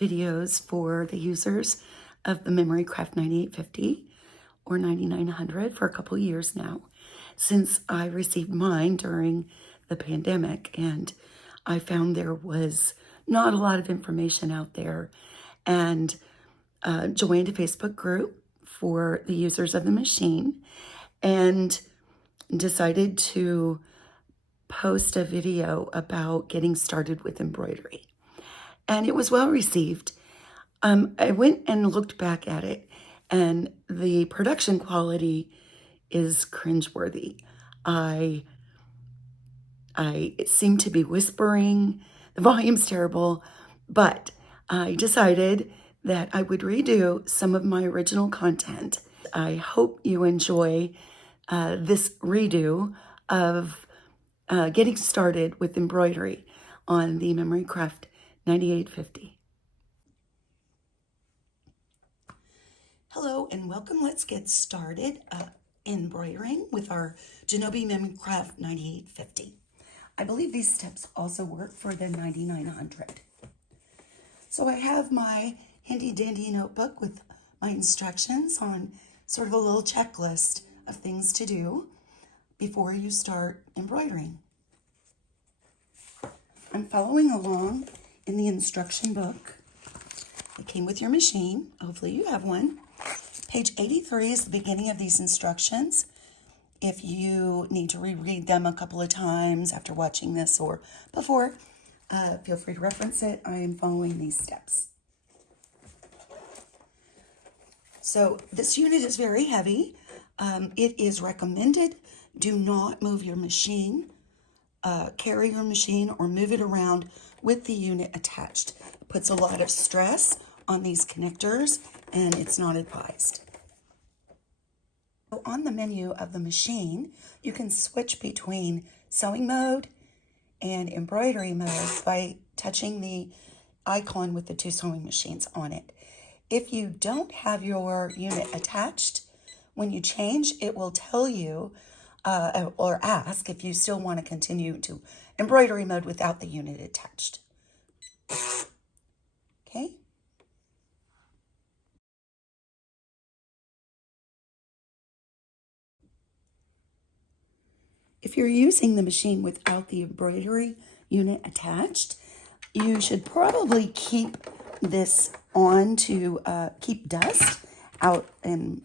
videos for the users of the Memory Craft 9850 or 9900 for a couple years now, since I received mine during the pandemic, and I found there was not a lot of information out there, and joined a Facebook group for the users of the machine and decided to post a video about getting started with embroidery. And it was well received. I went and looked back at it, and the production quality is cringeworthy. I seem to be whispering, the volume's terrible, but I decided that I would redo some of my original content. I hope you enjoy this redo of getting started with embroidery on the Memory Craft 9850. Hello and welcome. Let's get started embroidering with our Janome Memory Craft 9850. I believe these steps also work for the 9900. So I have my handy dandy notebook with my instructions on sort of a little checklist of things to do before you start embroidering. I'm following along in the instruction book that came with your machine. Hopefully you have one. Page 83 is the beginning of these instructions. If you need to reread them a couple of times after watching this or before, feel free to reference it. I am following these steps. So this unit is very heavy. It is recommended do not move your machine, carry your machine, or move it around with the unit attached. It puts a lot of stress on these connectors, and it's not advised. So on the menu of the machine, you can switch between sewing mode and embroidery mode by touching the icon with the two sewing machines on it. If you don't have your unit attached, when you change, it will tell you or ask if you still want to continue to embroidery mode without the unit attached. Okay. If you're using the machine without the embroidery unit attached, you should probably keep this on to keep dust out and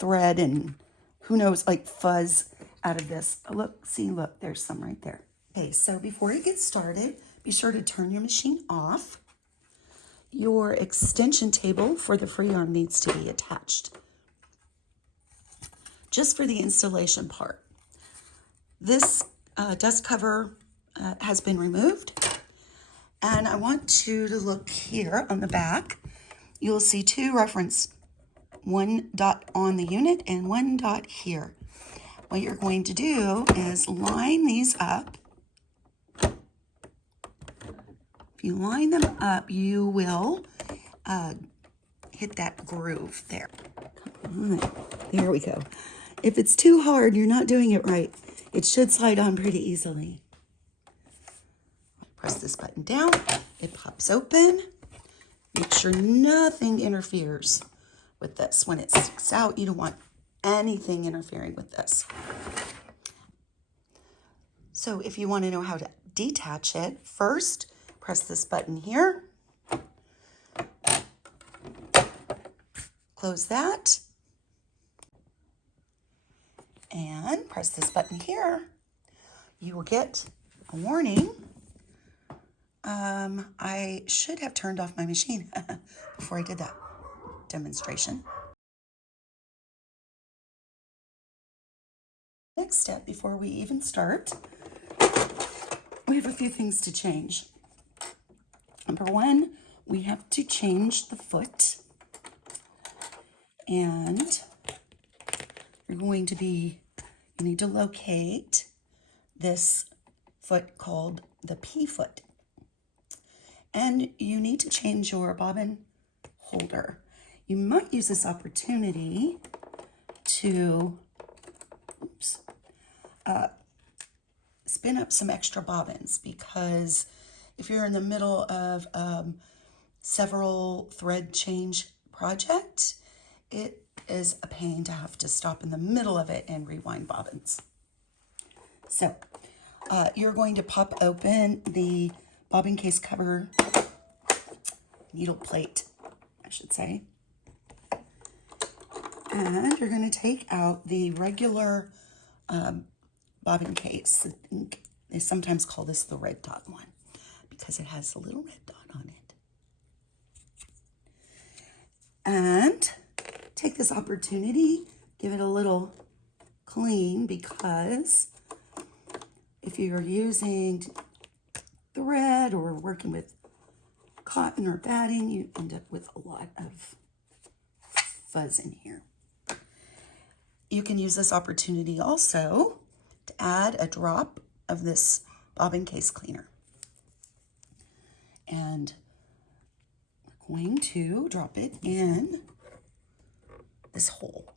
thread and who knows, like fuzz out of this. Oh, look, there's some right there. Okay, so before you get started, be sure to turn your machine off. Your extension table for the free arm needs to be attached, just for the installation part. This dust cover has been removed, and I want you to look here on the back. You'll see two reference, one dot on the unit and one dot here. What you're going to do is line these up. If you line them up, you will hit that groove there. There we go. If it's too hard, you're not doing it right. It should slide on pretty easily. Press this button down. It pops open. Make sure nothing interferes with this. When it sticks out, you don't want anything interfering with this. So if you want to know how to detach it, first press this button here. Close that. And press this button here. You will get a warning. I should have turned off my machine before I did that demonstration. Next step, before we even start, we have a few things to change. Number one, we have to change the foot. And you're going to you need to locate this foot called the P foot. And you need to change your bobbin holder. You might use this opportunity to spin up some extra bobbins, because if you're in the middle of several thread change project, it is a pain to have to stop in the middle of it and rewind bobbins. So you're going to pop open the bobbin case cover needle plate, I should say. And you're going to take out the regular bobbin case. They sometimes call this the red dot one because it has a little red dot on it. And take this opportunity, give it a little clean, because if you're using thread or working with cotton or batting, you end up with a lot of fuzz in here. You can use this opportunity also to add a drop of this bobbin case cleaner. And we're going to drop it in this hole.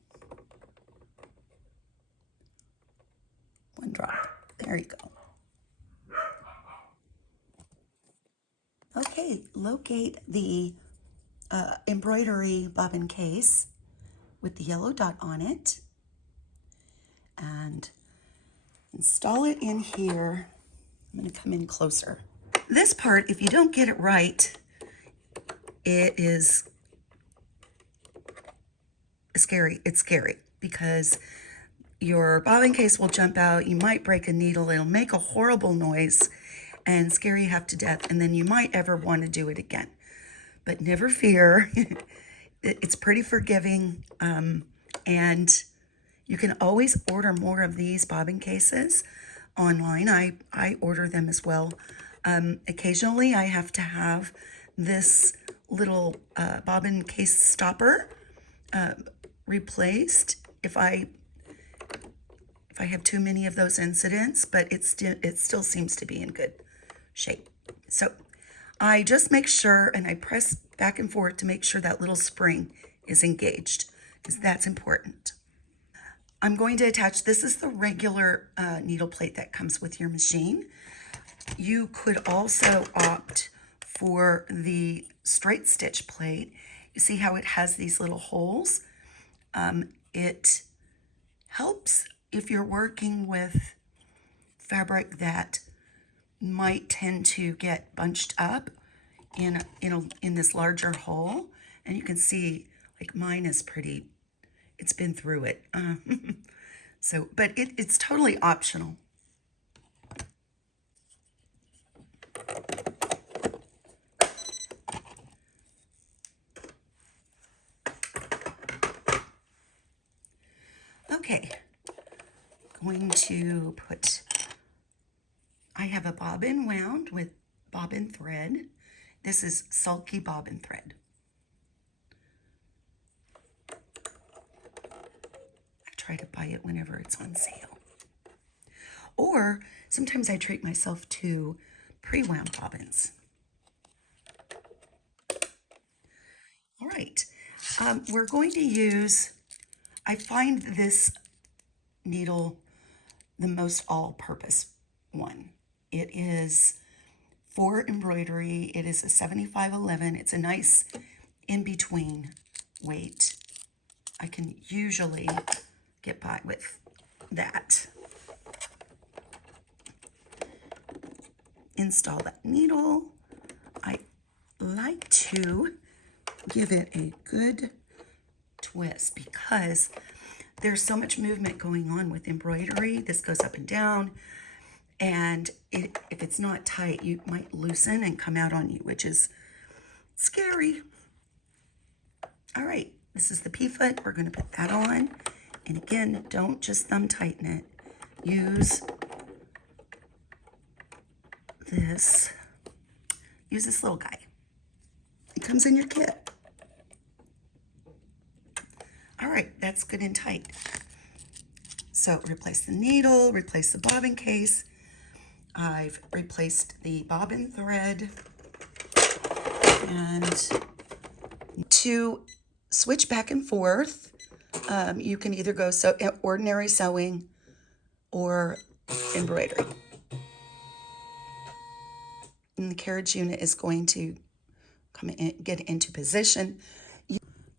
One drop. There you go. Okay, locate the embroidery bobbin case with the yellow dot on it and install it in here. I'm going to come in closer. This part, if you don't get it right, it is scary. It's scary because your bobbin case will jump out. You might break a needle. It'll make a horrible noise and scare you half to death. And then you might ever want to do it again. But never fear. It's pretty forgiving. And you can always order more of these bobbin cases online. I order them as well. Occasionally, I have to have this little bobbin case stopper replaced if I have too many of those incidents, but it still seems to be in good shape. So I just make sure, and I press back and forth to make sure that little spring is engaged, because that's important. I'm going to attach, this is the regular needle plate that comes with your machine. You could also opt for the straight stitch plate. You see how it has these little holes? It helps if you're working with fabric that might tend to get bunched up in this larger hole. And you can see, like, mine is pretty, it's been through it. So, but it's totally optional. Okay, going to put, I have a bobbin wound with bobbin thread. This is sulky bobbin thread. I try to buy it whenever it's on sale. Or sometimes I treat myself to pre-wound bobbins. All right, we're going to use, I find this needle the most all-purpose one. It is for embroidery. It is a 7511. It's a nice in-between weight. I can usually get by with that. Install that needle. I like to give it a good twist because there's so much movement going on with embroidery. This goes up and down, and if it's not tight, you might loosen and come out on you, which is scary. All right, this is the P-foot. We're going to put that on. And again, don't just thumb tighten it. Use this little guy. It comes in your kit. All right, that's good and tight. So replace the needle, replace the bobbin case. I've replaced the bobbin thread. And to switch back and forth, you can either go ordinary sewing or embroidery. And the carriage unit is going to come in, get into position.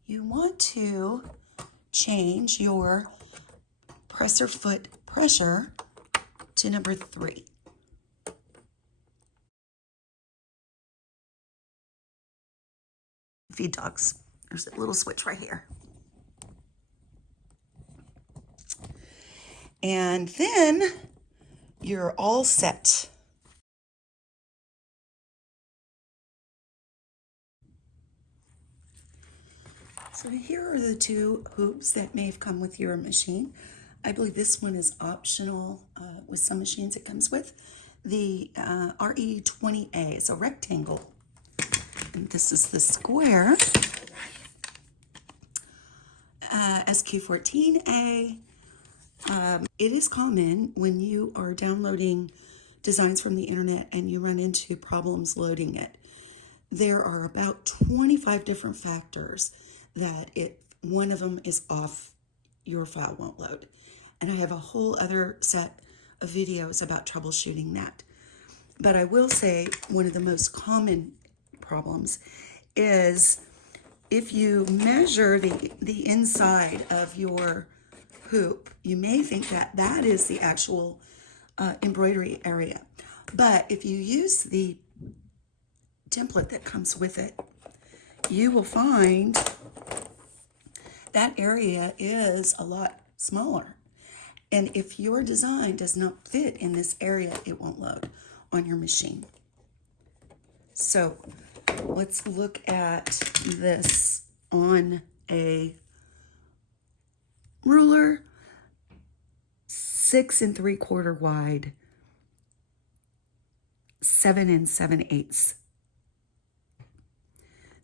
You want to change your presser foot pressure to number 3. Feed dogs. There's a little switch right here. And then you're all set. So here are the 2 hoops that may have come with your machine. I believe this one is optional with some machines it comes with. The RE20A is a rectangle. And this is the square. SQ14A. It is common when you are downloading designs from the internet and you run into problems loading it. There are about 25 different factors that one of them is off, your file won't load. And I have a whole other set of videos about troubleshooting that. But I will say one of the most common problems is if you measure the inside of your hoop, you may think that that is the actual embroidery area. But if you use the template that comes with it, you will find that area is a lot smaller. And if your design does not fit in this area, it won't load on your machine. So let's look at this on a ruler, 6 3/4 wide, 7 7/8.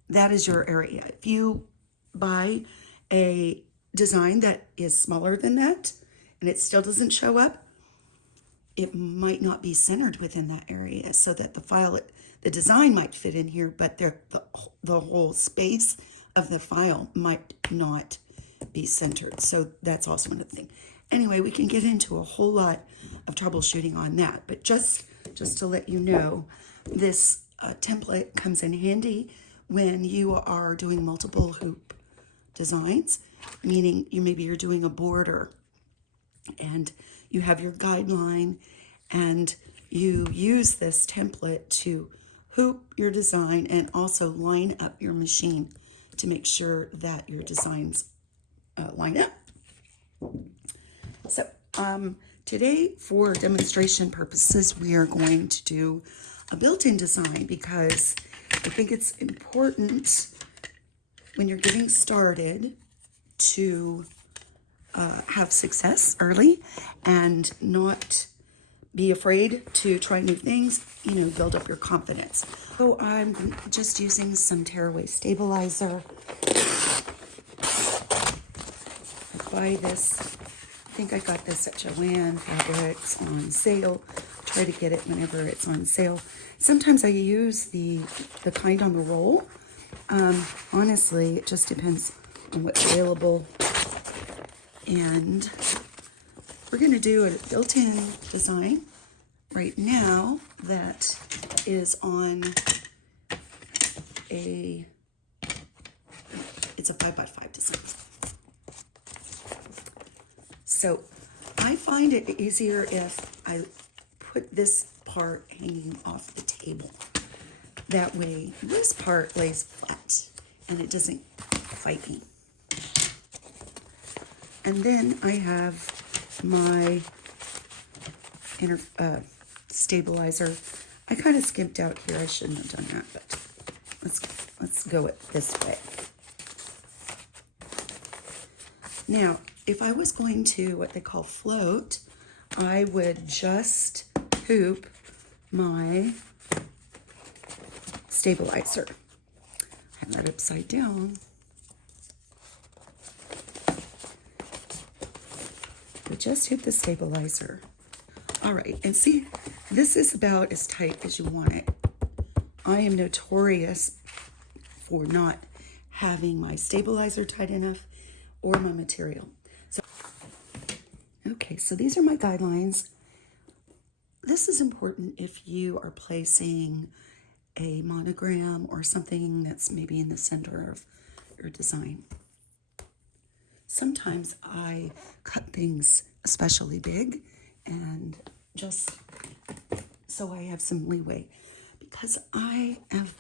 That is your area. If you buy a design that is smaller than that and it still doesn't show up, it might not be centered within that area, so that the design might fit in here, but the whole space of the file might not be centered. So that's also another thing. Anyway, we can get into a whole lot of troubleshooting on that, but just to let you know, this template comes in handy when you are doing multiple hoop designs, meaning you're doing a border and you have your guideline and you use this template to hoop your design and also line up your machine to make sure that your designs line up. So today, for demonstration purposes, we are going to do a built-in design because I think it's important when you're getting started to have success early and not be afraid to try new things, build up your confidence. So I'm just using some tearaway stabilizer. I buy this, I think I got this at Joann Fabrics on sale. Try to get it whenever it's on sale. Sometimes I use the kind on the roll. Honestly, it just depends on what's available. And we're going to do a built-in design right now that is on it's a 5x5 design. So I find it easier if I put this part hanging off the table. That way this part lays flat and it doesn't fight me. And then I have my inner stabilizer. I kind of skimped out here. I shouldn't have done that, but let's go it this way. Now, if I was going to what they call float, I would just hoop my stabilizer. Have that upside down. But just hoop the stabilizer. All right, and see, this is about as tight as you want it. I am notorious for not having my stabilizer tight enough or my material. So, okay, so these are my guidelines. This is important if you are placing a monogram or something that's maybe in the center of your design. Sometimes I cut things especially big, and just so I have some leeway, because I have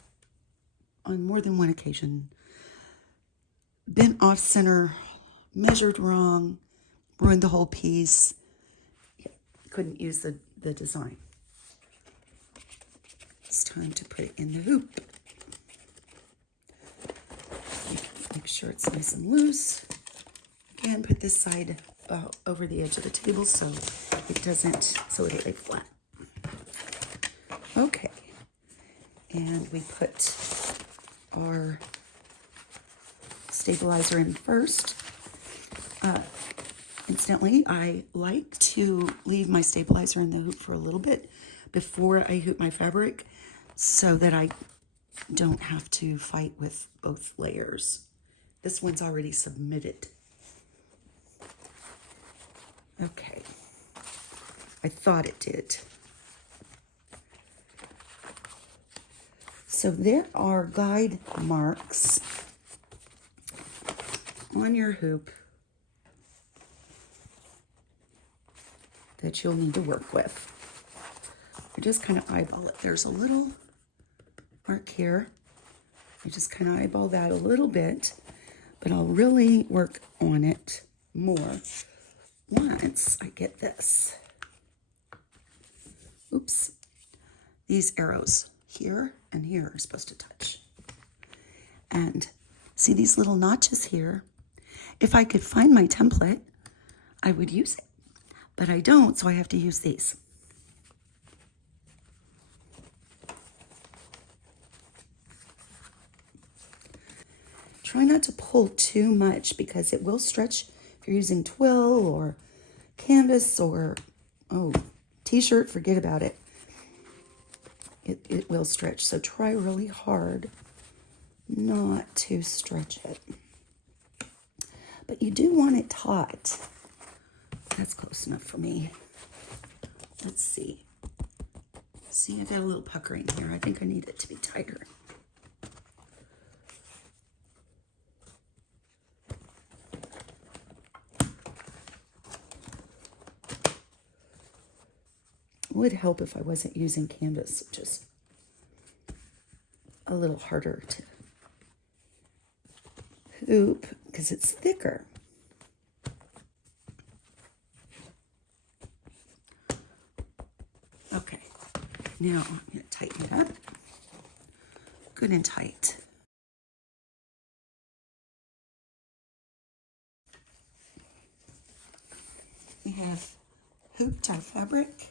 on more than one occasion been off center, measured wrong, ruined the whole piece. Couldn't use the design. It's time to put it in the hoop. Make sure it's nice and loose. Again, put this side over the edge of the table so it'll lay flat. Okay, and we put our stabilizer in first. Incidentally, I like to leave my stabilizer in the hoop for a little bit before I hoop my fabric so that I don't have to fight with both layers. This one's already submitted. Okay, I thought it did. So there are guide marks on your hoop that you'll need to work with. I just kind of eyeball it. There's a little mark here. I just kind of eyeball that a little bit, but I'll really work on it more once I get this. Oops. These arrows here and here are supposed to touch. And see these little notches here? If I could find my template, I would use it, but I don't, so I have to use these. Try not to pull too much because it will stretch if you're using twill or canvas or, t-shirt, forget about it. It will stretch, so try really hard not to stretch it. But you do want it taut. That's close enough for me. Let's see. See, I got a little puckering here. I think I need it to be tighter. Would help if I wasn't using canvas, just a little harder to hoop because it's thicker. Okay, now I'm going to tighten it up good and tight. We have hooped our fabric.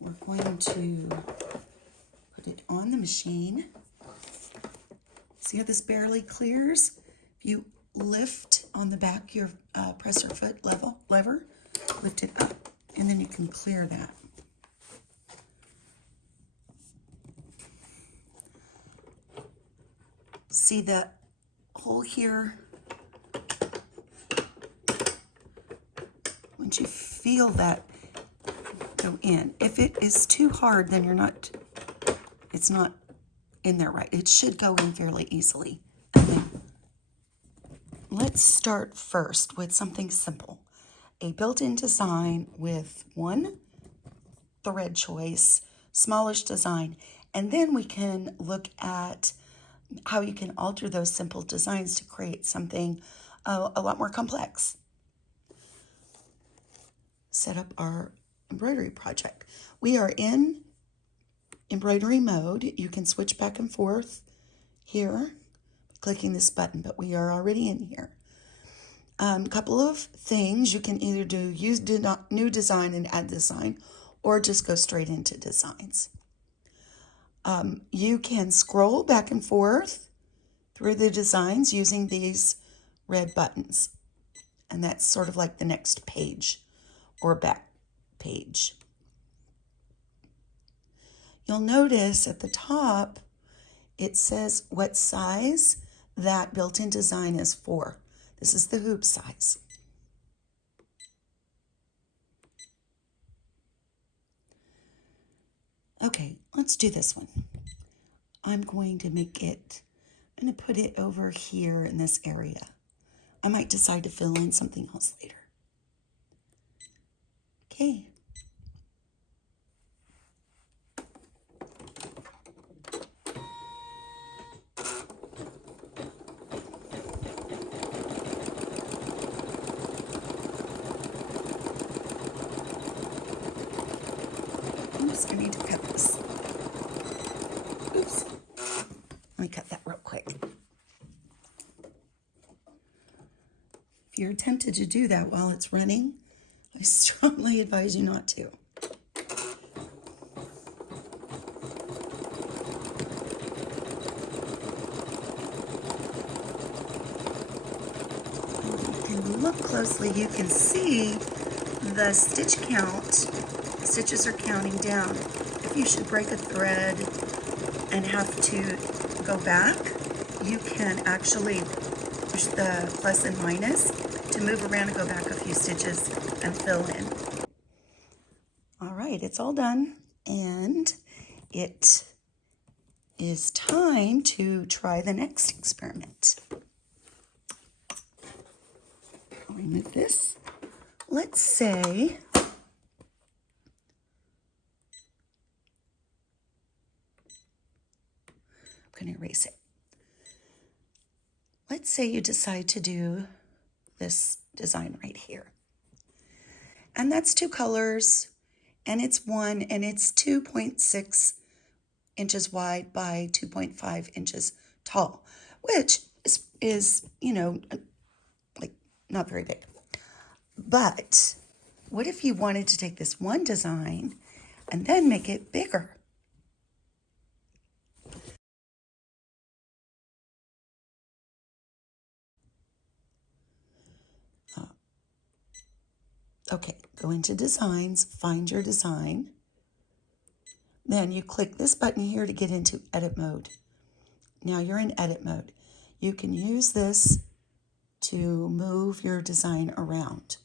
We're going to put it on the machine. See how this barely clears? If you lift on the back your presser foot lever, lift it up, and then you can clear that. See that hole here? Once you feel that go in. If it is too hard, then it's not in there right. It should go in fairly easily. And then let's start first with something simple. A built-in design with one thread choice, smallish design, and then we can look at how you can alter those simple designs to create something a lot more complex. Set up our embroidery project. We are in embroidery mode. You can switch back and forth here, clicking this button, but we are already in here. Couple of things, you can either do use new design and add design, or just go straight into designs. You can scroll back and forth through the designs using these red buttons, and that's sort of like the next page or back page. You'll notice at the top it says what size that built-in design is for. This is the hoop size. Okay, let's do this one. I'm going to put it over here in this area. I might decide to fill in something else later. Okay. Oops, I need to cut this. Oops. Let me cut that real quick. If you're tempted to do that while it's running, I strongly advise you not to. If you look closely, you can see the stitch count. Stitches are counting down. If you should break a thread and have to go back, you can actually push the plus and minus to move around and go back a few stitches and fill in. All right, it's all done, and it is time to try the next experiment. I'll remove this. Let's say I'm going to erase it. Let's say you decide to do this design right here. And that's 2 colors, and it's 2.6 inches wide by 2.5 inches tall, which is, you know, like not very big. But what if you wanted to take this one design and then make it bigger? Okay, go into designs, find your design. Then you click this button here to get into edit mode. Now you're in edit mode. You can use this to move your design around.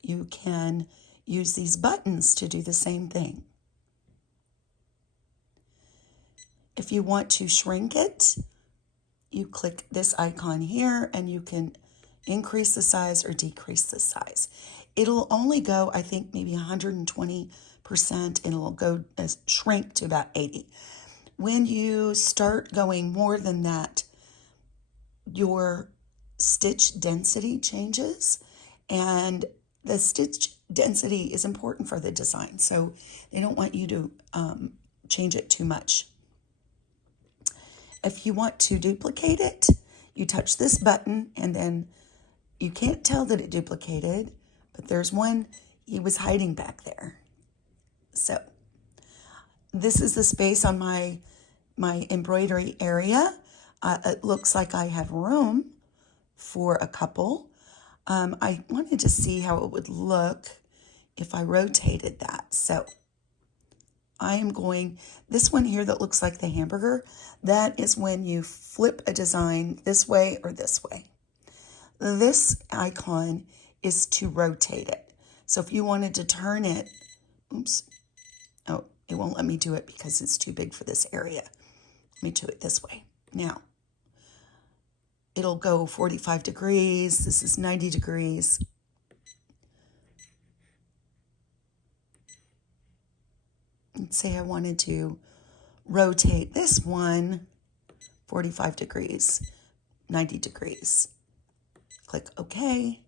You can use these buttons to do the same thing. If you want to shrink it, you click this icon here and you can increase the size or decrease the size. It'll only go, I think, maybe 120%, and it'll go shrink to about 80. When you start going more than that, your stitch density changes, and the stitch density is important for the design, so they don't want you to change it too much. If you want to duplicate it, you touch this button, and then you can't tell that it duplicated, but there's one, he was hiding back there. So this is the space on my embroidery area. It looks like I have room for a couple. I wanted to see how it would look if I rotated that. So I am going, this one here that looks like the hamburger, that is when you flip a design this way or this way. This icon is to rotate it. So if you wanted to turn it, oops, oh, it won't let me do it because it's too big for this area. Let me do it this way. Now, it'll go 45 degrees. This is 90 degrees. Let's say I wanted to rotate this one 45 degrees, 90 degrees. Click OK.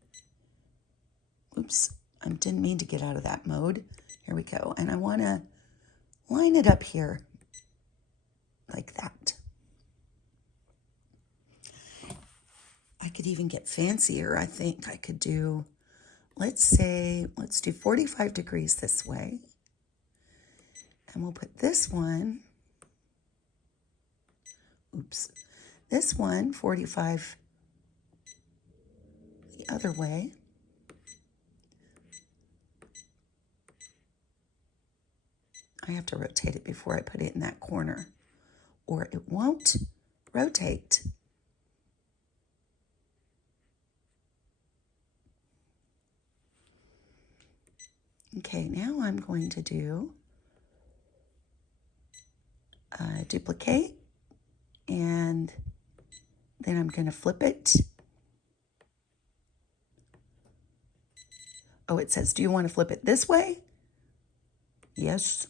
Oops, I didn't mean to get out of that mode. Here we go. And I want to line it up here like that. I could even get fancier. I think I could do, let's do 45 degrees this way. And we'll put this one, oops, this one 45 the other way. I have to rotate it before I put it in that corner, or it won't rotate. Okay, now I'm going to do duplicate, and then I'm going to flip it. Oh, it says, do you want to flip it this way? Yes.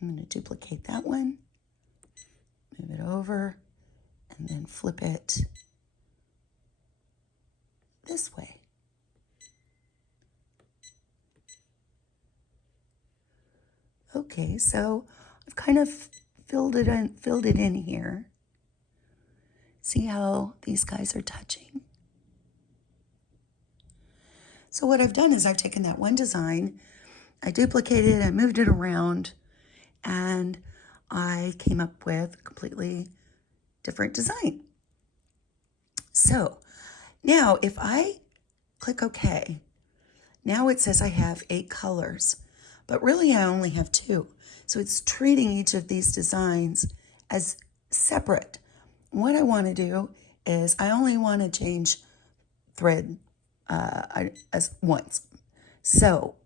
I'm going to duplicate that one, move it over, and then flip it this way. Okay, so I've kind of filled it in here. See how these guys are touching? So what I've done is I've taken that one design, I duplicated it, I moved it around, and I came up with a completely different design. So now if I click OK, now it says I have 8 colors, but really I only have 2. So it's treating each of these designs as separate. What I want to do is I only want to change thread as once. So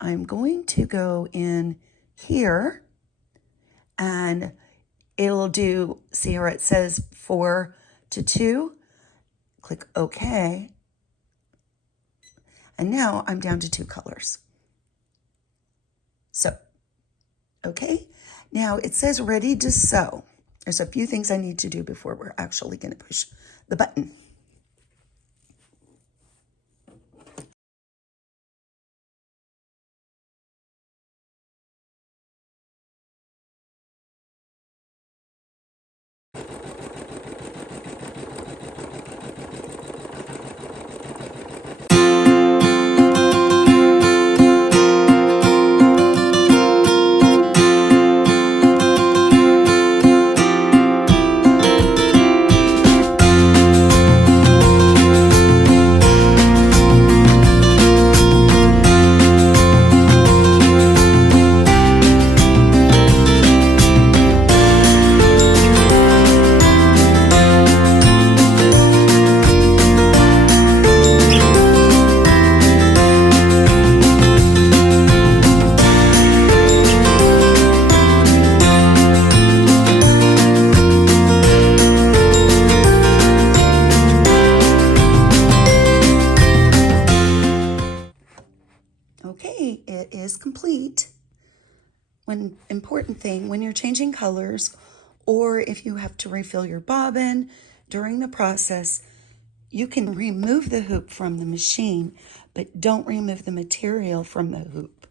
I'm going to go in here, and it'll do, see where it says 4 to 2, click OK, and now I'm down to 2 colors. So, okay, now it says ready to sew. There's a few things I need to do before we're actually going to push the button. Okay, it is complete. One important thing, when you're changing colors, or if you have to refill your bobbin during the process, you can remove the hoop from the machine, but don't remove the material from the hoop.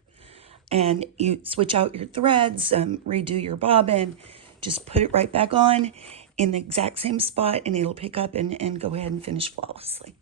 And you switch out your threads, redo your bobbin, just put it right back on in the exact same spot, and it'll pick up and go ahead and finish flawlessly.